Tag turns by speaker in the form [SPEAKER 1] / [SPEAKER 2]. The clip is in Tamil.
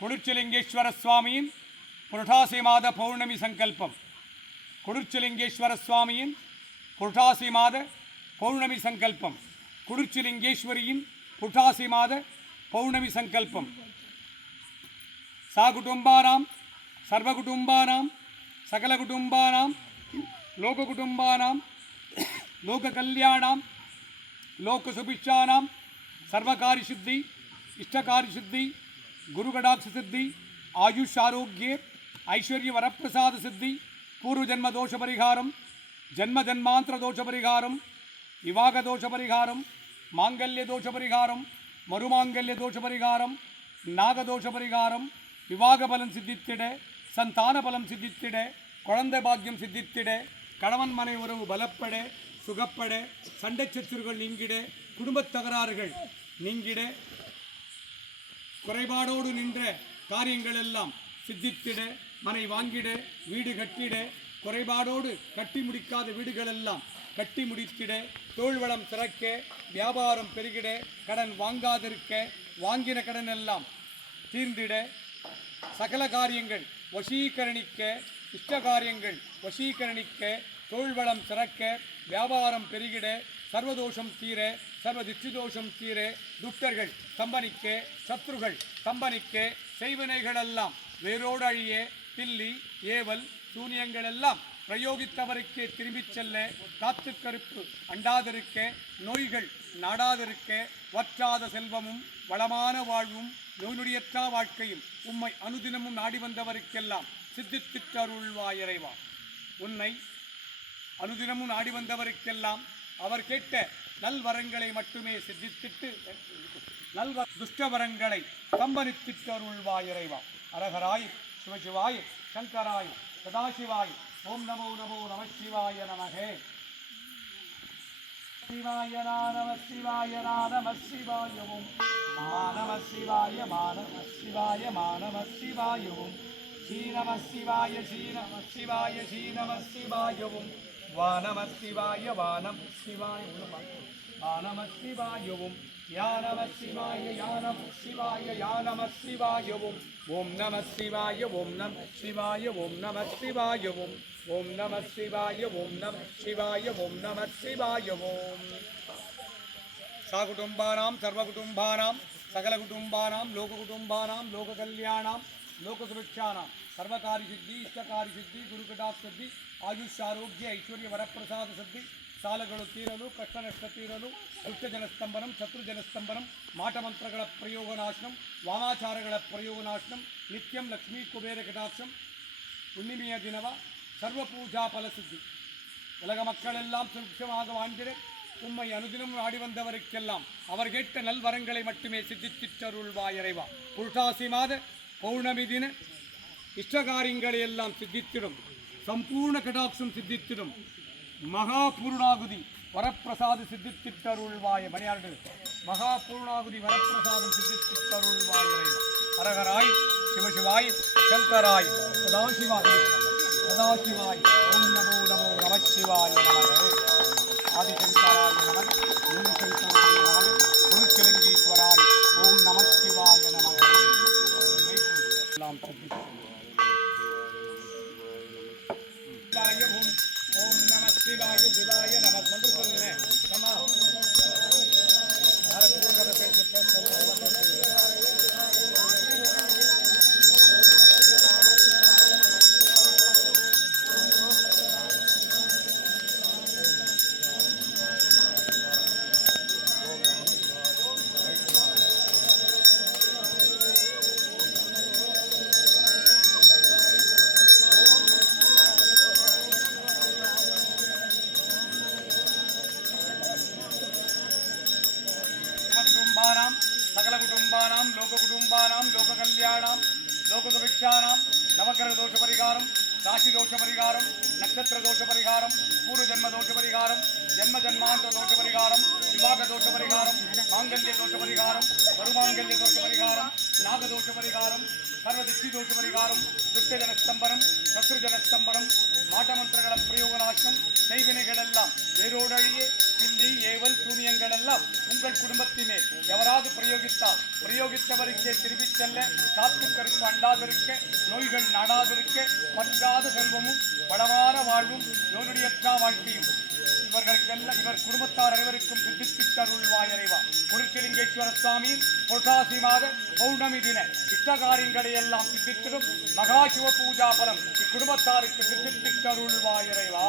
[SPEAKER 1] குளிர்ச்சிலிங்கேஸ்வர சுவாமியின் புரட்டாசி மாத பௌர்ணமி சங்கல்பம் குளிர்ச்சிலிங்கேஸ்வர சுவாமியின் புரட்டாசி மாத பௌர்ணமி சங்கல்பம் குளிர்ச்சிலிங்கேஸ்வரியின் புரட்டாசி மாத பௌர்ணமி சங்கல்பம் సాకుటుంబానాం సర్వకుటుంబానాం సకల కుటుంబానాం లోక కుటుంబానాం లోక కళ్యాణాం లోక సుభిక్షానాం సర్వకార్యసిద్ధి குருகடாட்ச சித்தி ஆயுஷ் ஆரோக்கிய ஐஸ்வர்ய வரப்பிரசாத சித்தி பூர்வ ஜென்ம தோஷ பரிகாரம் ஜென்ம ஜென்மாந்திர தோஷ பரிகாரம் விவாக தோஷ பரிகாரம் மாங்கல்ய தோஷ பரிகாரம் மறுமாங்கல்ய தோஷ பரிகாரம் நாகதோஷ பரிகாரம் விவாக பலம் சித்தித்திட சந்தான பலம் சித்தித்திட குழந்தை பாக்கியம் சித்தித்திட கணவன் மனை உறவு பலப்பட சுகப்பட சண்டை சச்சுறுகள் நீங்கிட குடும்பத் தகராறுகள் நீங்கிட குறைபாடோடு நின்ற காரியங்கள் எல்லாம் சித்தித்திட மனை வாங்கிட வீடு கட்டிட குறைபாடோடு கட்டி முடிக்காத வீடுகளெல்லாம் கட்டி முடித்திட தோல்வளம் திறக்க வியாபாரம் பெருகிட கடன் வாங்காதிருக்க வாங்கின கடன் எல்லாம் தீர்ந்திட சகல காரியங்கள் வசீகரணிக்க இஷ்ட காரியங்கள் வசீகரணிக்க தோல்வளம் திறக்க வியாபாரம் பெருகிட சர்வதோஷம் தீர சர்வ திஷ்டிதோஷம் தீர துப்தர்கள் சம்பனிக்க சத்ருகள் சம்பனிக்க செய்வினைகளெல்லாம் வேரோடு அழிய பில்லி ஏவல் சூனியங்களெல்லாம் பிரயோகித்தவருக்கு பிரயோகித்தவருக்கே திரும்பிச் செல்ல காத்து கருப்பு அண்டாதிருக்க நோய்கள் நாடாதிருக்க வற்றாத செல்வமும் வளமான வாழ்வும் நோய்நொடியற்றா வாழ்க்கையும் உம்மை அனுதினமும் நாடி வந்தவருக்கெல்லாம் சித்தித்திட்டருள்வாய் இறைவா. உன்னை அனுதினமும் நாடி வந்தவருக்கெல்லாம் அவர் கேட்ட நல்வரங்களை மட்டுமே சித்தித்திட்டு நல்வ துஷ்டவரங்களை கம்பனித்திட்டருள்வாய் இறைவா. அரகராய் சிவசிவாய் சங்கராய் சதாசிவாய் ஓம் நமோ நமோ நம சிவாய நமகே. சிவாய நம சிவாய நம சிவாயவும். ஓம் மானவ சிவாய மானவ சிவாய மானவ சிவாயவும். ஓம் ஸ்ரீ நம சிவாய ஸ்ரீ நம சிவாய ஸ்ரீ நம சிவாய ஓம் வானம சிவாய வானம் சிவாய வானம சிவாய ஓம் யா நம சிவாய யா நம சிவாய யா நம சிவாய ஓம் ஓம் நம சிவாய ஓம் நம சிவாய ஓம் நம சிவாய ஓம் ஓம் நம சிவாய ஓம் நம சிவாய ஓம் நம சிவாய ஓம் సకుటుంబానాం సర్వకుటుంబానాం సకల కుటుంబానాం లోక కుటుంబానాం లోక కళ్యాణాం లోక సుభిక్షానాం సర్వకార్య సిద్ధి ఇష్టకార్య సిద్ధి గురుకటాక్ష సిద్ధి ఆయుష్ ఆరోగ్య ఐశ్వర్య వరప్రసాద సిద్ధి ಸಾಲಗಳು ತೀರಲು ಕಷ್ಟ ನಷ್ಟ ತೀರಲು ದುಷ್ಟ ಜನಸ್ತಂಭನಂ ಶತ್ರು ಜನಸ್ತಂಭನಂ ಮಾಟಮಂತ್ರಗಳ ಪ್ರಯೋಗ ನಾಶನಂ ವಾಮಾಚಾರಗಳ ಪ್ರಯೋಗ ನಾಶನಂ ನಿತ್ಯಂ ಲಕ್ಷ್ಮೀ ಕುಬೇರ ಕಟಾಕ್ಷಂ ಹುಣ್ಣಿಮೆಯ ದಿನವ ಸರ್ವ ಪೂಜಾ ಫಲಸಿದ್ಧಿ உலக மக்களெல்லாம் சுருட்சமாக வாழ்ந்திட உம்மை அனுதினம் நாடி வந்தவருக்கெல்லாம் அவர் கேட்ட நல்வரங்களை மட்டுமே சித்தித்திட்டருள்வாய் இறைவா புருஷாசி மாத பௌர்ணமி தின இஷ்டகாரியங்களை எல்லாம் சித்தித்திடும் சம்பூர்ண கடாட்சம் சித்தித்திடும் மகா பூர்ணாகுதி வரப்பிரசாத சித்தித்திட்டருள்வாய மணியாண்டு மகா பூர்ணாகுதி வரப்பிரசாதம் சித்தித்திட்டருள்வாய அரகராய் சிவசிவாய் சங்கராய் சதாசிவாய் சதாசிவாய் ஓம் நமோ நமோ நம சிவாய நம. ஆதிசங்கராய நம ஓம் சங்கராய நம. ஓம் நம சிவாய சிவாய நம மந்திர பரிகாரம் பூர்வ ஜென்ம தோஷ பரிகாரம் ஜென்ம ஜென்மாந்த தோஷ பரிகாரம் விவாக தோஷ பரிகாரம் மாங்கல்ய தோஷ பரிகாரம் வருமாங்கல்ய தோஷ பரிகாரம் நாக தோஷ பரிகாரம் சர்வதிஷ்டி தோஷ பரிகாரம் துத்தஜனஸ்தம்பரம் சத்ருஜனஸ்தம்பரம் மாட்டமந்திரகள பிரயோகநாசம் செய்வினைகளெல்லாம் வேரோடழிய கில்லி ஏவல் சூனியங்களெல்லாம் உங்கள் குடும்பத்தினே. எவராது பிரயோகித்தால் பிரயோகித்தவருக்கே திரும்பிச் செல்ல காத்து கருப்பு அண்டாதிருக்க நோய்கள் நாடாதிருக்க பற்றாத செல்வமும் படமா வாழ்வும் யோனுடையற்றா வாழ்க்கையும் இவர்களுக்கெல்லாம் இவர் குடும்பத்தார் அனைவருக்கும் சித்தித்திட்டு அருள்வாய் இறைவா. குருச்சிலிங்கேஸ்வர சுவாமியின் புரட்டாசி மாத பௌர்ணமி தின இத்தகாரியங்களை எல்லாம் சித்தித்திடும் மகா சிவ பூஜா பலம் இக்குடும்பத்தாருக்கு சித்தித்திட்டு அருள்வாய் இறைவா.